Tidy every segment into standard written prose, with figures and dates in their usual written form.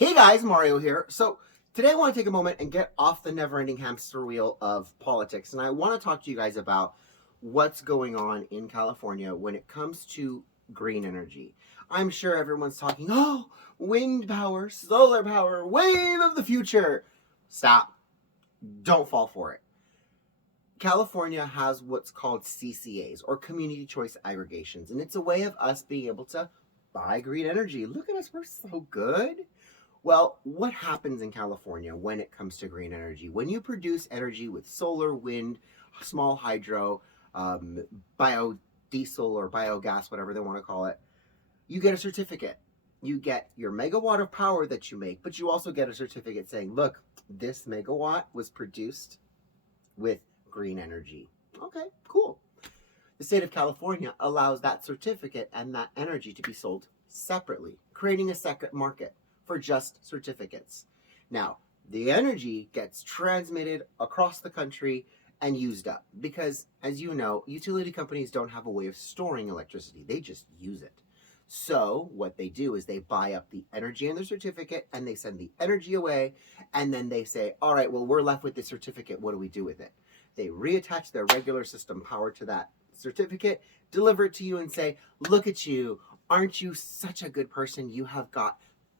Hey guys, Mario here. So today I want to take a moment and get off the never-ending hamster wheel of politics, and I want to talk to you guys about what's going on in California when it comes to green energy. I'm sure everyone's talking, oh, wind power, solar power, wave of the future. Stop. Don't fall for it. California has what's called CCAs, or Community Choice Aggregations, and it's a way of us being able to buy green energy. Look at us, we're so good. Well, what happens in California when it comes to green energy? When you produce energy with solar, wind, small hydro, biodiesel or biogas, whatever they want to call it, you get a certificate. You get your megawatt of power that you make, but you also get a certificate saying, look, this megawatt was produced with green energy. Okay, cool. The state of California allows that certificate and that energy to be sold separately, creating a second market for just certificates. Now, the energy gets transmitted across the country and used up because, as you know, utility companies don't have a way of storing electricity. They just use it. So what they do is they buy up the energy in their certificate and they send the energy away, and then they say, all right, well, we're left with the certificate. What do we do with it? They reattach their regular system power to that certificate, deliver it to you and say, look at you. Aren't you such a good person? You have got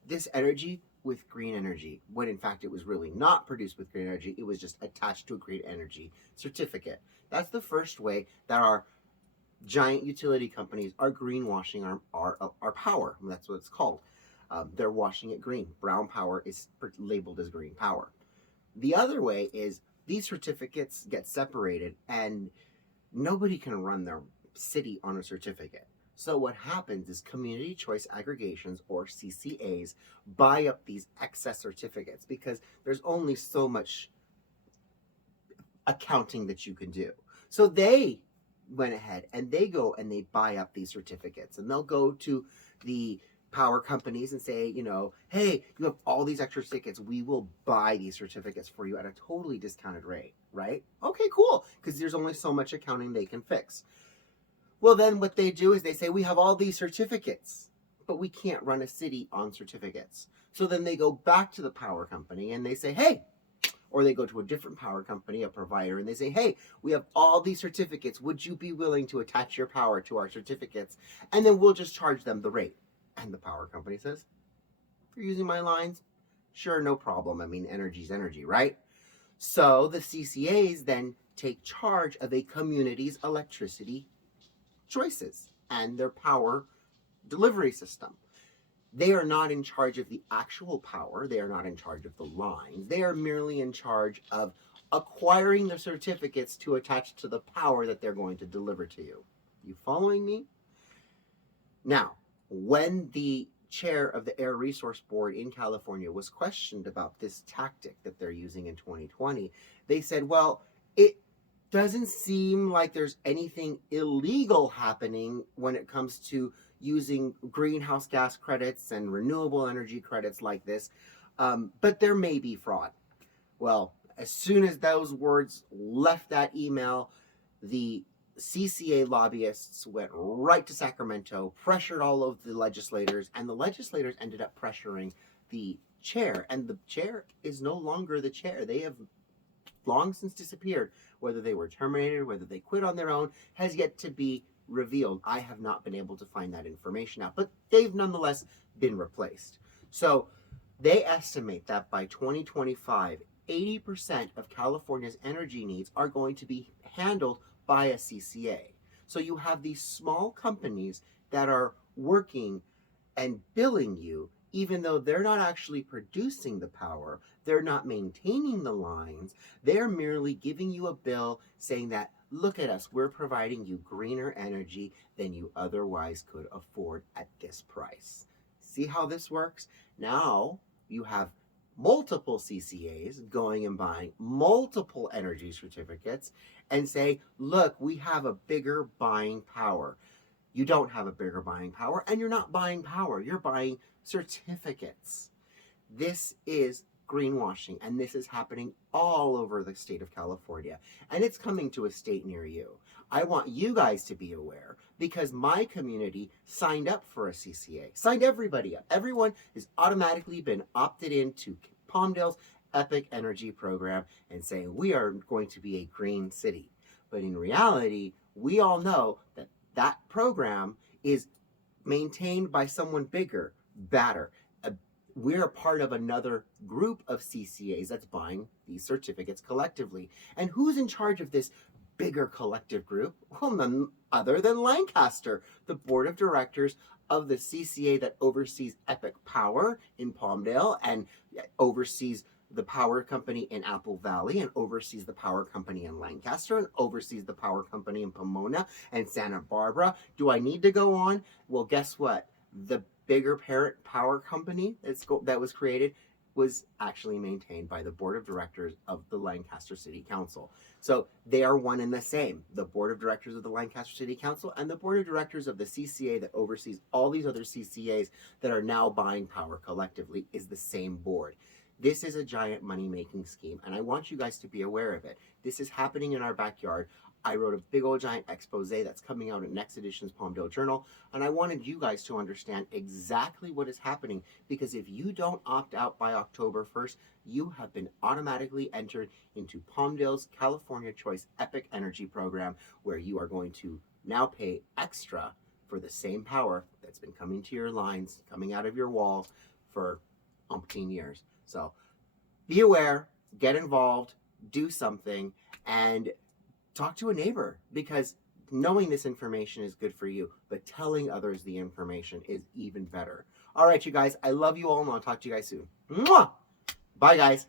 this energy with green energy, when in fact it was really not produced with green energy. It was just attached to a green energy certificate. That's the first way that our giant utility companies are greenwashing our power. That's what it's called. They're washing it green. Brown power is labeled as green power. The other way is these certificates get separated and nobody can run their city on a certificate. So what happens is community choice aggregations, or CCAs, buy up these excess certificates because there's only so much accounting that you can do. So they went ahead and they go and they buy up these certificates, and they'll go to the power companies and say, hey, you have all these extra tickets. We will buy these certificates for you at a totally discounted rate, right? Okay, cool, because there's only so much accounting they can fix. Well, then what they do is they say, we have all these certificates, but we can't run a city on certificates. So then they go back to the power company and they say, hey, or they go to a different power company, a provider, and they say, hey, we have all these certificates. Would you be willing to attach your power to our certificates? And then we'll just charge them the rate. And the power company says, you're using my lines? Sure, no problem. I mean, energy's energy, right? So the CCAs then take charge of a community's electricity choices and their power delivery system. They are not in charge of the actual power. They are not in charge of the lines. They are merely in charge of acquiring the certificates to attach to the power that they're going to deliver to you. You following me? Now, when the chair of the Air Resource Board in California was questioned about this tactic that they're using in 2020, they said, well, it doesn't seem like there's anything illegal happening when it comes to using greenhouse gas credits and renewable energy credits like this, but there may be fraud. Well, as soon as those words left that email, the CCA lobbyists went right to Sacramento, pressured all of the legislators, and the legislators ended up pressuring the chair, and the chair is no longer the chair. They have long since disappeared. Whether they were terminated, whether they quit on their own, has yet to be revealed. I have not been able to find that information out, but they've nonetheless been replaced. So they estimate that by 2025, 80% of California's energy needs are going to be handled by a CCA. So you have these small companies that are working and billing you, even though they're not actually producing the power, they're not maintaining the lines, they're merely giving you a bill saying that, look at us, we're providing you greener energy than you otherwise could afford at this price. See how this works? Now you have multiple CCAs going and buying multiple energy certificates and say, look, we have a bigger buying power. You don't have a bigger buying power, and you're not buying power, you're buying certificates. This is greenwashing, and this is happening all over the state of California, and it's coming to a state near you. I want you guys to be aware because my community signed up for a CCA, signed everybody up. Everyone has automatically been opted into Palmdale's Epic Energy program and saying we are going to be a green city. But in reality, we all know that that program is maintained by someone bigger, badder. We're a part of another group of CCAs that's buying these certificates collectively. And who's in charge of this bigger collective group? Well, none other than Lancaster, the board of directors of the CCA that oversees Epic Power in Palmdale and oversees the power company in Apple Valley and oversees the power company in Lancaster and oversees the power company in Pomona and Santa Barbara. Do I need to go on? Well, guess what? The bigger parent power company that was created was actually maintained by the board of directors of the Lancaster City Council. So they are one and the same. The board of directors of the Lancaster City Council and the board of directors of the CCA that oversees all these other CCAs that are now buying power collectively is the same board. This is a giant money-making scheme, and I want you guys to be aware of it. This is happening in our backyard. I wrote a big old giant expose that's coming out in next edition's Palmdale Journal, and I wanted you guys to understand exactly what is happening, because if you don't opt out by October 1st, you have been automatically entered into Palmdale's California Choice Epic Energy program, where you are going to now pay extra for the same power that's been coming to your lines, coming out of your walls for umpteen years. So be aware, get involved, do something, and talk to a neighbor, because knowing this information is good for you, but telling others the information is even better. All right, you guys, I love you all, and I'll talk to you guys soon. Mwah! Bye, guys.